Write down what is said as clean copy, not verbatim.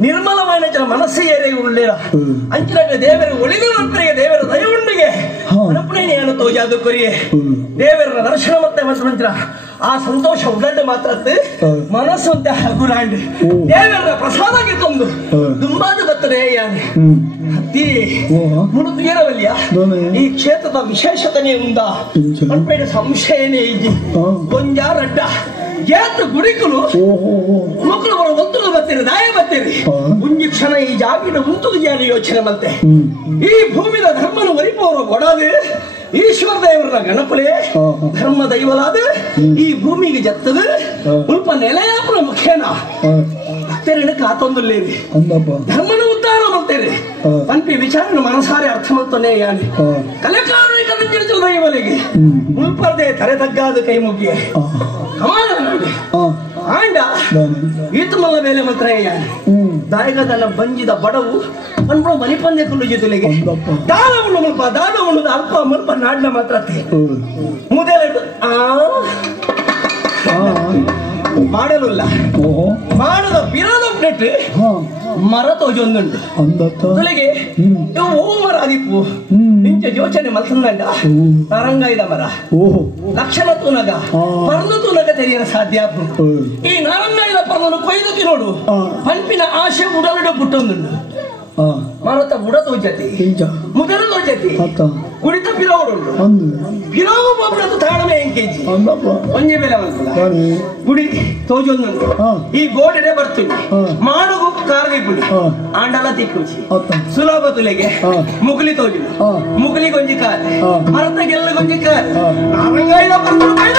ನಿರ್ಮಲమైన ಮನಸ್ಸು ಏರೇ ಉಳ್ಳೇರ ಅಂಚಿನಾಗ ದೇವರ ಒಳಿದು ನಂತರಿಗೆ ದೇವರ ದಯವುಂಡಿಗೆ ಅನಪನೇನು ತೋಜಾದು ಕೊರಿಯೇ ದೇವರ ದರ್ಶನ ಮತ್ತೆ ಮಂತ್ರ ಆ ಸಂತೋಷ ಉಡಂಡು ಮಾತ್ರ ಮನಸ್ಸು ಅಂತ ಹಗುರಾಂಡು ದೇವರ ಪ್ರಸಾದಕ್ಕೆ ತಂದು ದುಂಬಾದು ಬರ್ತದೆ ಯಾನೆ ಹತ್ತಿ ಮುಡುದು ಏರವಲ್ಯ ಈ ಕ್ಷೇತ್ರದ ವಿಶೇಷತೆನೇ ಉಂಟಾ ಅನ್ಪೇಡ ಸಂಶಯನೇ ಇದ್ದಿ ಕೊಂಜ ರಡ್ಡ ಏತ ಗುಡಿಕಲು ಮಕ್ಕಳು ಒತ್ತಲು ಬರ್ತೀರಿ ದಾಯ ಬರ್ತೀರಿ ಮುಂಜಿ ಕ್ಷಣ ಈ ಜಾಗಿನ ಉಂಟು ಯೋಚನೆ ಮತ್ತೆ ಈ ಭೂಮಿದ ಧರ್ಮನ ಒರಿಪವರು ಒಡಾದೆ ಈಶ್ವರ ದೇವರ ಗಣಪಲೆ ಧರ್ಮ ದೈವಲಾದ ಈ ಭೂಮಿಗೆ ಜತ್ತದ ಸ್ವಲ್ಪ ನೆಲೆಯಾಪುರ ಮುಖೇನ ಭಕ್ತರಿನ ಕಾತೊಂದುಲ್ಲೇರಿ ಧರ್ಮನ ಉದ್ಧಾರ ಮಾಡ್ತೇರಿ ಪಂಪಿ ವಿಚಾರನ ಮನಸಾರೆ ಅರ್ಥ ಮಾಡ್ತಾನೆ ಯಾನೆ ಕಲೆಕಾರನಿಕ ತಿಳಿದು ದೈವಲಿಗೆ ಮುಲ್ಪರ್ದೆ ತಲೆ ತಗ್ಗಾದ ಕೈ ಮುಗಿಯ ಆಂಡ ಈತಮಲ್ಲ ಮೇಲೆ ಮಾತ್ರ ದಾಯಗದನ್ನ ಬಂಜಿದ ಬಡವು ಅನ್ಬಿಡ ಮನಿ ಪಂದೆ ಕುಲ್ಲು ಜೊತೆಗೆ ದಾನವನ್ನು ಮುಲ್ಪ ದಾನವನ್ನು ಅಲ್ಪ ಮುಲ್ಪ ನಾಡ್ನ ಮಾತ್ರ ಮುದೆರಡು ಮಾಡಲಿಲ್ಲ ಮಾಡದ ವಿರೋಧ ನೆಟ್ಟು ಮರ ತೋಜೊಂದುಂಟು ತೊಲೆಗೆ ಮರ ಆದಿಪ್ಪು ನಿಂಚ ಯೋಚನೆ ಮಲ್ಸಂದಂಡ ನರಂಗಾಯ್ದ ಮರ ಲಕ್ಷಣ ತೂನಗ ಪರ್ನು ತೂನಗ ತೆರೆಯಲು ಸಾಧ್ಯ ಈ ನರಂಗಾಯ್ದ ಪರ್ನನ್ನು ಕೊಯ್ದು ನೋಡು ಪಂಪಿನ ಆಶೆ ಉಡಲಡ ಬುಟ್ಟೊಂದುಂಡು ಮರತ ಬುಡ ತೋಜತಿ ಮುದಲ ತೋಜತಿ ಕುಡಿತ ಪಿಲವಡುಂಡು ಪಿಲವು ಬಾಬುಡದು ತಾಳಮೆ ಎಂಕೆಜಿ ಒಂಜೆ ಬೆಲೆ ಮಲ್ಪುಲ ಗುಡಿ ತೋಜೊಂದುಂಡು ಈ ಗೋಡೆನೆ ಬರ್ತೀನಿ ಮಾಡುಗು ಕಾರ್ಗೆ ಗುಡಿ ಆಂಡಲ ತಿಕ್ಕುಚಿ ಸುಲಭ ತುಲೆಗೆ ಮುಗುಲಿ ತೋಜುಡು ಮುಗುಲಿ ಗೊಂಜಿ ಕಾರ್ ಮರತ ಗೆಲ್ಲ ಗೊಂಜಿ ಕಾರ್ ನಾರಂಗಾಯ್ದ ಪರ್ನು ಕೈದ